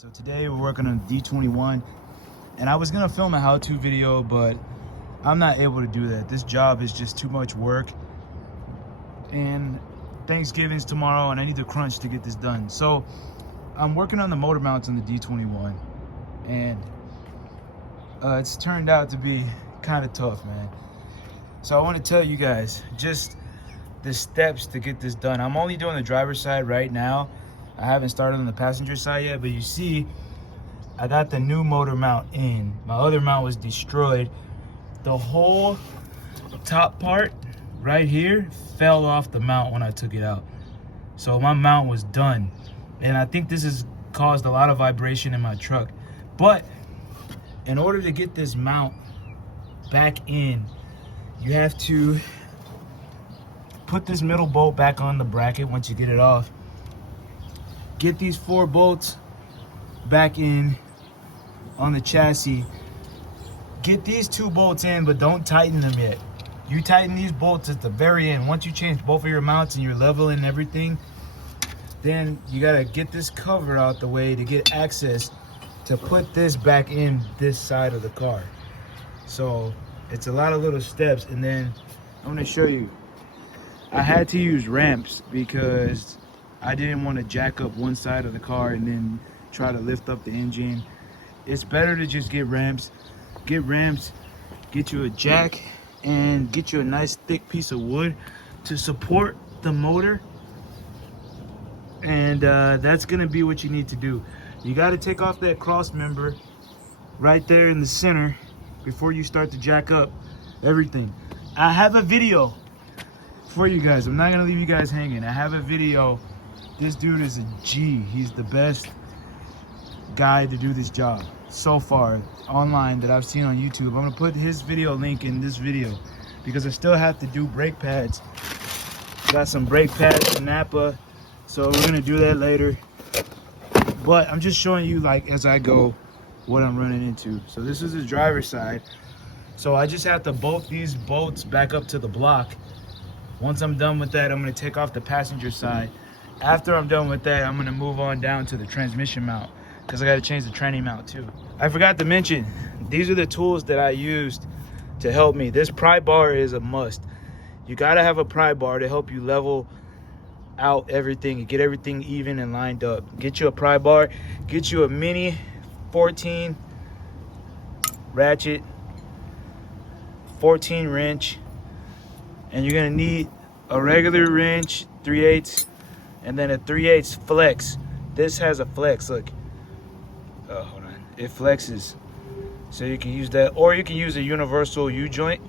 So today we're working on D21, and I was gonna film a how-to video, but I'm not able to do that. This job is just too much work, and Thanksgiving's tomorrow, and I need to crunch to get this done. So I'm working on the motor mounts on the D21, and it's turned out to be kind of tough, man. So I want to tell you guys just the steps to get this done. I'm only doing the driver's side right now. I haven't started on the passenger side yet, but you see, I got the new motor mount in. My other mount was destroyed. The whole top part right here fell off the mount when I took it out. So my mount was done. And I think this has caused a lot of vibration in my truck. But in order to get this mount back in, you have to put this middle bolt back on the bracket once you get it off. Get these 4 bolts back in on the chassis. Get these 2 bolts in, but don't tighten them yet. You tighten these bolts at the very end. Once you change both of your mounts and you're leveling everything, then you gotta get this cover out the way to get access to put this back in this side of the car. So it's a lot of little steps, and then I'm gonna show you. I had to use ramps because I didn't want to jack up one side of the car and then try to lift up the engine. It's better to just get ramps. Get ramps, get you a jack, and get you a nice thick piece of wood to support the motor. And that's gonna be what you need to do. You got to take off that cross member right there in the center before you start to jack up everything. I have a video for you guys. I'm not gonna leave you guys hanging. I have a video. This dude is a G. He's the best guy to do this job so far online that I've seen on YouTube. I'm gonna put his video link in this video because I still have to do brake pads. Got some brake pads from Napa, so we're gonna do that later. But I'm just showing you, like, as I go, what I'm running into. So this is the driver's side. So I just have to bolt these bolts back up to the block. Once I'm done with that, I'm gonna take off the passenger side. After I'm done with that, I'm gonna move on down to the transmission mount because I gotta change the tranny mount too. I forgot to mention, these are the tools that I used to help me. This pry bar is a must. You gotta have a pry bar to help you level out everything and get everything even and lined up. Get you a pry bar, get you a mini 14 ratchet, 14 wrench, and you're gonna need a regular wrench, 3/8, and then a 3/8 flex. This has a flex, look. Oh, hold on. It flexes. So you can use that, or you can use a universal U-joint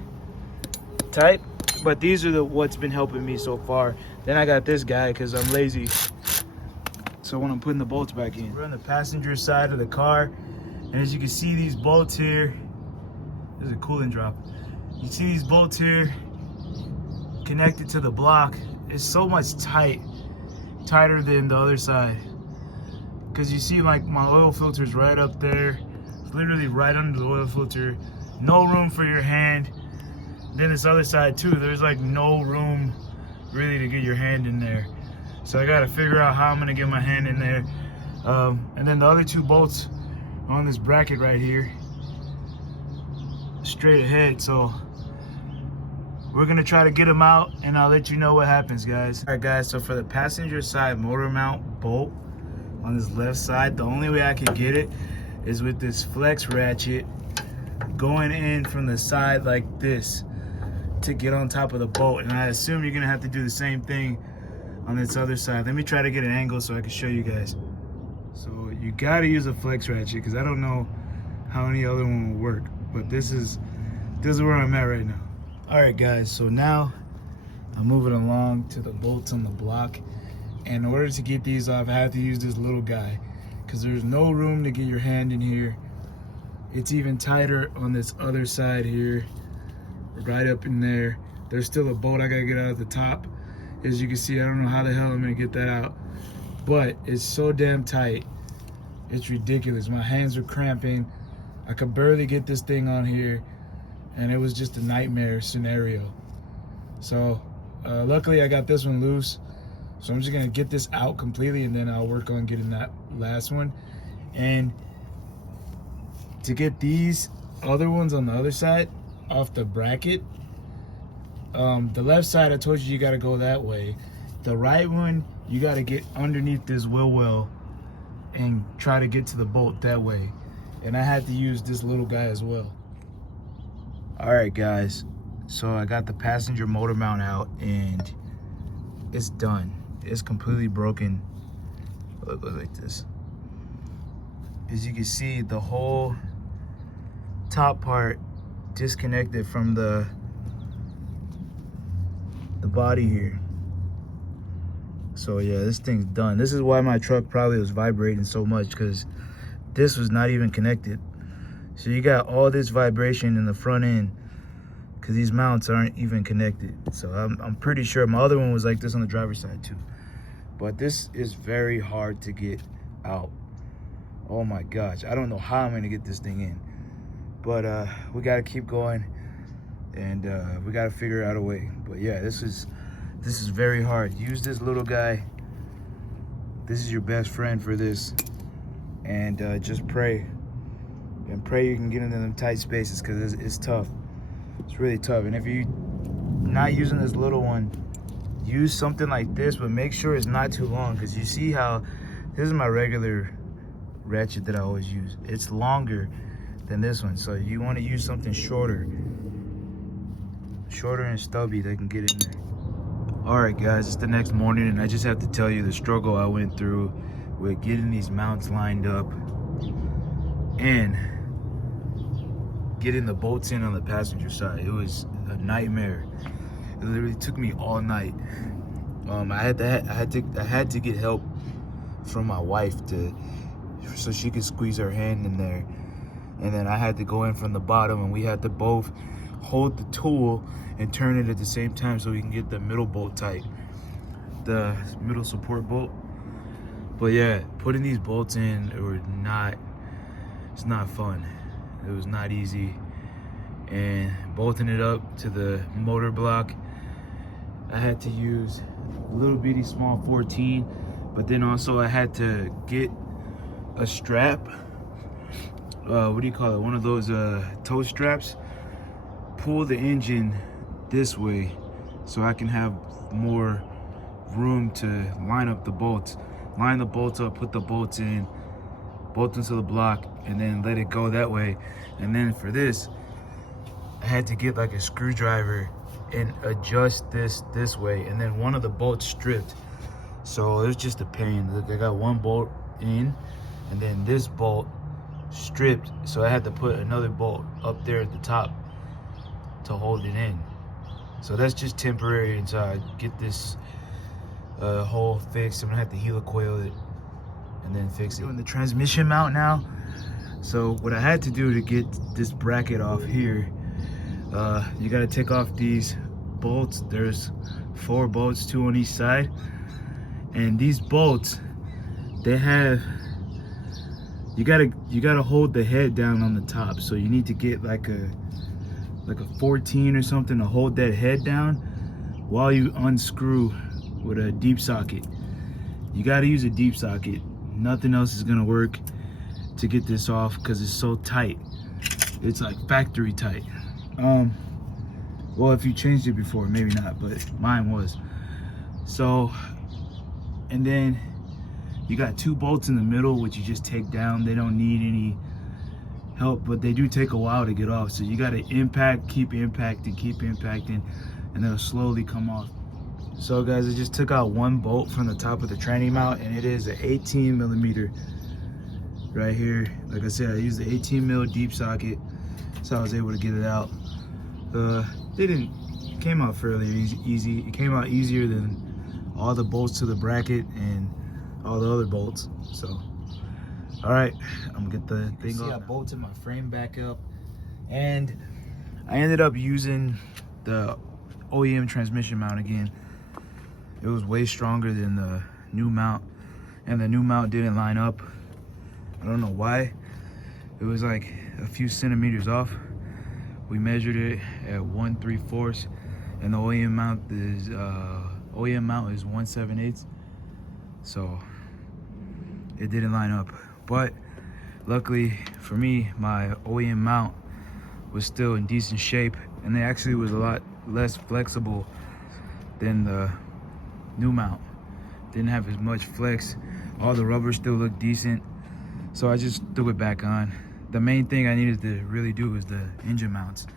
type. But these are what's been helping me so far. Then I got this guy because I'm lazy. So when I'm putting the bolts back in. We're on the passenger side of the car. And as you can see, these bolts here, there's a coolant drop. You see these bolts here connected to the block. It's so much tighter than the other side. Because you see, like, my oil filter's right up there. It's literally right under the oil filter. No room for your hand. Then this other side too, there's like no room really to get your hand in there. So I gotta figure out how I'm gonna get my hand in there. And then the other 2 bolts are on this bracket right here, straight ahead. So we're gonna try to get them out, and I'll let you know what happens, guys. All right, guys, so for the passenger side motor mount bolt on this left side, the only way I can get it is with this flex ratchet going in from the side like this to get on top of the bolt. And I assume you're gonna have to do the same thing on this other side. Let me try to get an angle so I can show you guys. So you gotta use a flex ratchet because I don't know how any other one will work, but this is where I'm at right now. All right, guys, so now I'm moving along to the bolts on the block. And in order to get these off, I have to use this little guy because there's no room to get your hand in here. It's even tighter on this other side here, right up in there. There's still a bolt I gotta get out at the top. As you can see, I don't know how the hell I'm gonna get that out, but it's so damn tight. It's ridiculous. My hands are cramping. I could barely get this thing on here, and it was just a nightmare scenario. So luckily I got this one loose. So I'm just gonna get this out completely, and then I'll work on getting that last one. And to get these other ones on the other side off the bracket, the left side, I told you got to go that way. The right one, you got to get underneath this wheel well and try to get to the bolt that way. And I had to use this little guy as well. All right, guys. So I got the passenger motor mount out and it's done. It's completely broken. Look like this. As you can see, the whole top part disconnected from the body here. So yeah, this thing's done. This is why my truck probably was vibrating so much, because this was not even connected. So you got all this vibration in the front end because these mounts aren't even connected. So I'm pretty sure my other one was like this on the driver's side too. But this is very hard to get out. Oh my gosh, I don't know how I'm gonna get this thing in. But we gotta keep going, and we gotta figure out a way. But yeah, this is very hard. Use this little guy. This is your best friend for this. And just pray. And pray you can get into them tight spaces, because it's tough. It's really tough. And if you're not using this little one, use something like this, but make sure it's not too long, because you see how this is my regular ratchet that I always use. It's longer than this one, so you want to use something shorter and stubby that can get in there. All right, guys, it's the next morning, and I just have to tell you the struggle I went through with getting these mounts lined up and getting the bolts in on the passenger side. It was a nightmare. It literally took me all night. I had to get help from my wife so she could squeeze her hand in there, and then I had to go in from the bottom, and we had to both hold the tool and turn it at the same time so we can get the middle bolt tight, the middle support bolt. But yeah, putting these bolts in it's not fun. It was not easy. And bolting it up to the motor block, I had to use a little bitty small 14, but then also I had to get a strap, what do you call it, one of those toe straps, pull the engine this way so I can have more room to line up the bolts. Line the bolts up, put the bolts in, bolt into the block, and then let it go that way. And then for this, I had to get like a screwdriver and adjust this way, and then one of the bolts stripped. So it was just a pain. Look, I got one bolt in, and then this bolt stripped, so I had to put another bolt up there at the top to hold it in. So that's just temporary until I get this hole fixed. I'm gonna have to helicoil it and then fix it. Doing the transmission mount now. So what I had to do to get this bracket off here, you gotta take off these bolts. There's 4 bolts, 2 on each side, and these bolts, they have, you gotta hold the head down on the top. So you need to get like a 14 or something to hold that head down while you unscrew with a deep socket. You got to use a deep socket. Nothing else is gonna work to get this off because it's so tight. It's like factory tight. Well, if you changed it before, maybe not, but mine was. So, and then you got 2 bolts in the middle, which you just take down. They don't need any help, but they do take a while to get off. So you got to keep impacting, and they'll slowly come off. So guys, I just took out 1 bolt from the top of the tranny mount, and it is an 18 millimeter right here. Like I said, I used the 18 mil deep socket, so I was able to get it out. It came out fairly easy. It came out easier than all the bolts to the bracket and all the other bolts. So, all right, I'm gonna get the thing off. I bolted my frame back up, and I ended up using the OEM transmission mount again. It was way stronger than the new mount, and the new mount didn't line up. I don't know why. It was like a few centimeters off. We measured it at 1/3/4, and the OEM mount is 1/7/8. So it didn't line up. But Luckily for me, my OEM mount was still in decent shape, and it actually was a lot less flexible than the new mount. Didn't have as much flex. All the rubber still looked decent, so I just threw it back on. The main thing I needed to really do was the engine mounts,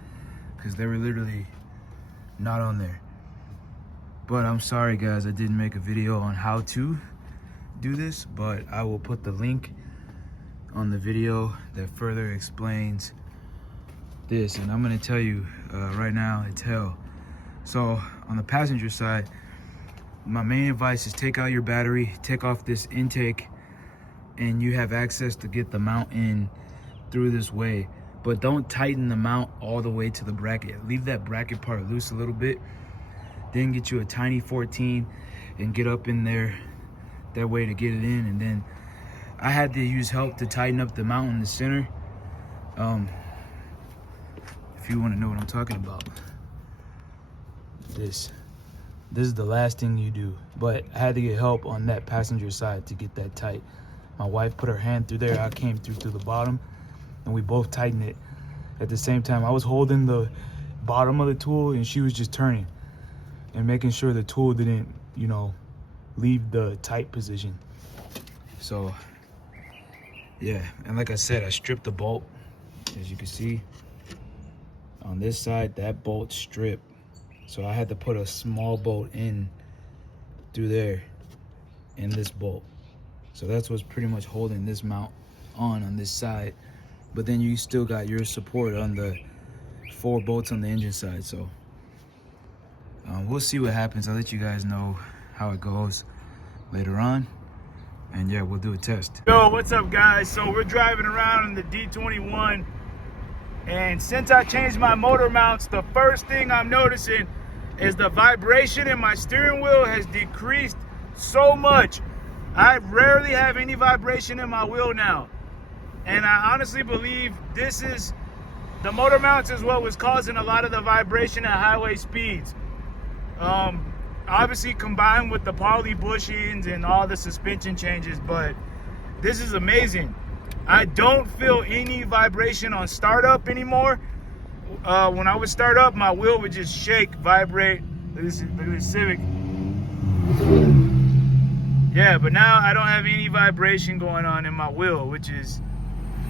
because they were literally not on there. But I'm sorry guys, I didn't make a video on how to do this, but I will put the link on the video that further explains this. And I'm gonna tell you right now, it's hell. So on the passenger side, my main advice is take out your battery, take off this intake, and you have access to get the mount in through this way. But don't tighten the mount all the way to the bracket. Leave that bracket part loose a little bit, then get you a tiny 14 and get up in there that way to get it in. And then I had to use help to tighten up the mount in the center. If you want to know what I'm talking about, this is the last thing you do. But I had to get help on that passenger side to get that tight. My wife put her hand through there, I came through the bottom, and we both tightened it at the same time. I was holding the bottom of the tool and she was just turning and making sure the tool didn't, you know, leave the tight position. So yeah, and like I said, I stripped the bolt. As you can see on this side, that bolt stripped, so I had to put a small bolt in through there in this bolt. So that's what's pretty much holding this mount on this side. But then you still got your support on the 4 bolts on the engine side. So we'll see what happens. I'll let you guys know how it goes later on. And yeah, we'll do a test. Yo, what's up guys? So we're driving around in the D21. And since I changed my motor mounts, the first thing I'm noticing is the vibration in my steering wheel has decreased so much. I rarely have any vibration in my wheel now. And I honestly believe this is, the motor mounts is what was causing a lot of the vibration at highway speeds. Obviously combined with the poly bushings and all the suspension changes, but this is amazing. I don't feel any vibration on startup anymore. When I would start up, my wheel would just shake, vibrate. Look at this Civic. Yeah, but now I don't have any vibration going on in my wheel, which is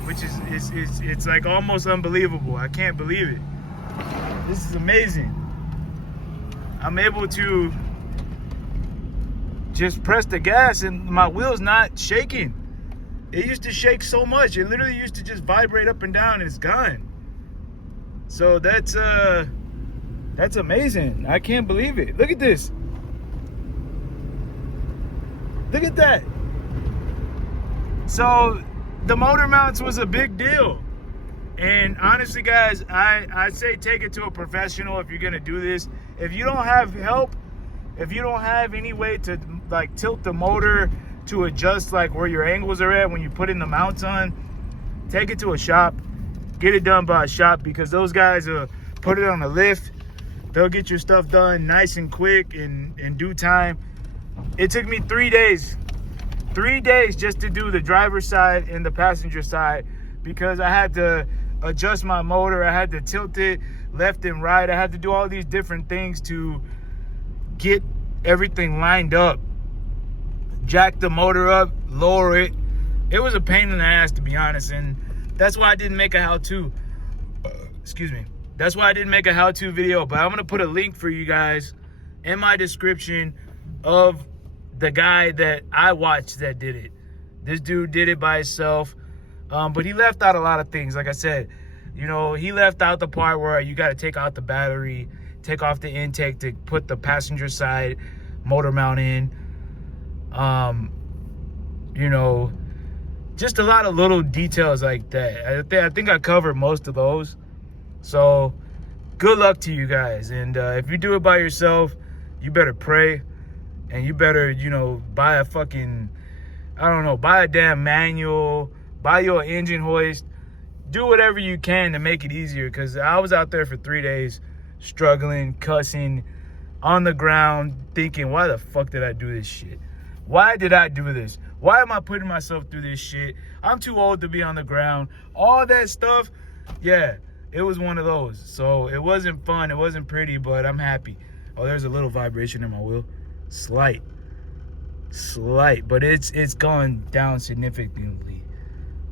it's like almost unbelievable. I can't believe it. This is amazing. I'm able to just press the gas and my wheel's not shaking. It used to shake so much. It literally used to just vibrate up and down and it's gone. So that's amazing. I can't believe it. Look at this. Look at that. So the motor mounts was a big deal. And honestly guys, I say take it to a professional if you're gonna do this. If you don't have help, if you don't have any way to like tilt the motor to adjust like where your angles are at when you put in the mounts on, take it to a shop. Get it done by a shop, because those guys will put it on a lift. They'll get your stuff done nice and quick in due time. It took me 3 days. 3 days just to do the driver's side and the passenger side, because I had to adjust my motor. I had to tilt it left and right. I had to do all these different things to get everything lined up. Jack the motor up, lower it. It was a pain in the ass, to be honest, and that's why I didn't make a how-to. Excuse me. That's why I didn't make a how-to video, but I'm gonna put a link for you guys in my description of the guy that I watched that did it. This dude did it by himself, but he left out a lot of things. Like I said, you know, he left out the part where you got to take out the battery, take off the intake to put the passenger side motor mount in. You know, just a lot of little details like that. I think I covered most of those. So good luck to you guys. And if you do it by yourself, you better pray. And you better, you know, buy a fucking, I don't know, buy a damn manual, buy your engine hoist. Do whatever you can to make it easier. Because I was out there for 3 days struggling, cussing, on the ground, thinking, why the fuck did I do this shit? Why did I do this? Why am I putting myself through this shit? I'm too old to be on the ground. All that stuff, yeah, it was one of those. So it wasn't fun. It wasn't pretty, but I'm happy. Oh, there's a little vibration in my wheel. Slight, but it's gone down significantly.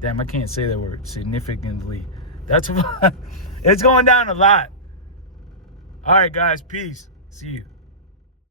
Damn, I can't say that word. Significantly. That's what it's going down a lot. All right, guys, peace. See you.